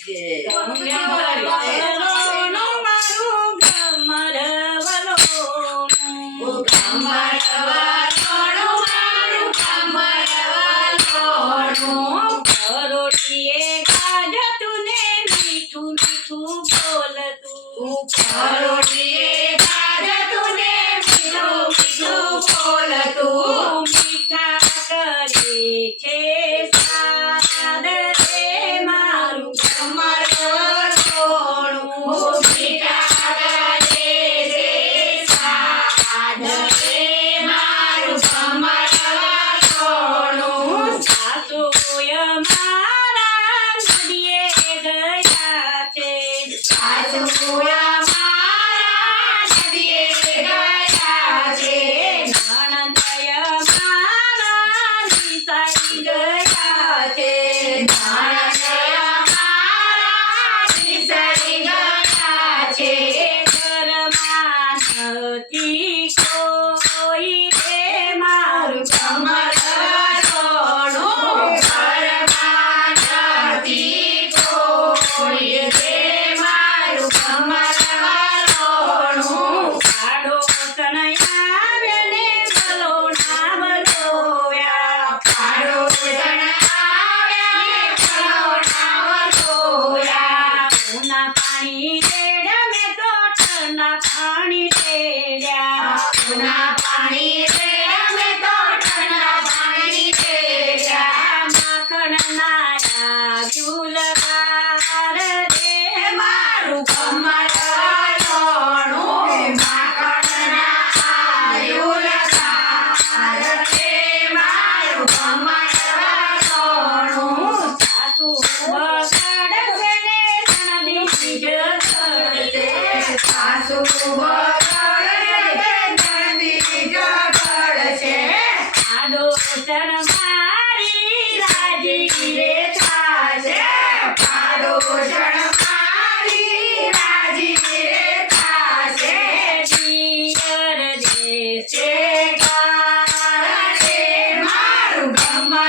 છે ગમરવલોનું મારું ગમરવલોનું ગમરવલોનું મારું ગમરવલોનું કરોડીએ ગાજતું ને મીઠું મીઠું બોલતું કરોડીએ ગાજતું ને મીઠું મીઠું બોલતું મીઠા કરે છે સાદ રે મારું ગમરવલોનું મીઠા કરે છે સાદ રે મારું ગમરવલોનું સાસુય મારા નદીએ ગયા છે સાસુયા મારા નદીએ ગયા છે નણંદય મારા નિસાઈ ગયા છે નાનકડા મારા નિસરી ગયા છે ઘરમાં નથી કોઈ રે મારું ગમરવલોનું ઘરમાં નથી કોઈ રે મારું ગમરવલોનું પાડોશન આવે ને વલોણા વલોવ્યા પાડોશન આવ્યા વલોણા વલોવ્યા ઉના પાણી રેડ્યા મેં તો ઠંડા પાણી રેડ્યા ઉના પાણી રેડ્યા મેં તો ઠંડા પાણી રેડ્યા માખણના ઝૂલવાર રે મારું ગમરવલોનું માખણના આયુલ સાર રે મારું ગમરવલોનું સાસુ બગાડશે ને નદી જગડશે સાસુ બગડશે નદી જગડશે આડોસણ મારી રાજી રે થાશે પાડોશણ મારી રાજી રે થાશે પિયર દેશે કારણે મારું ગમરવલોનું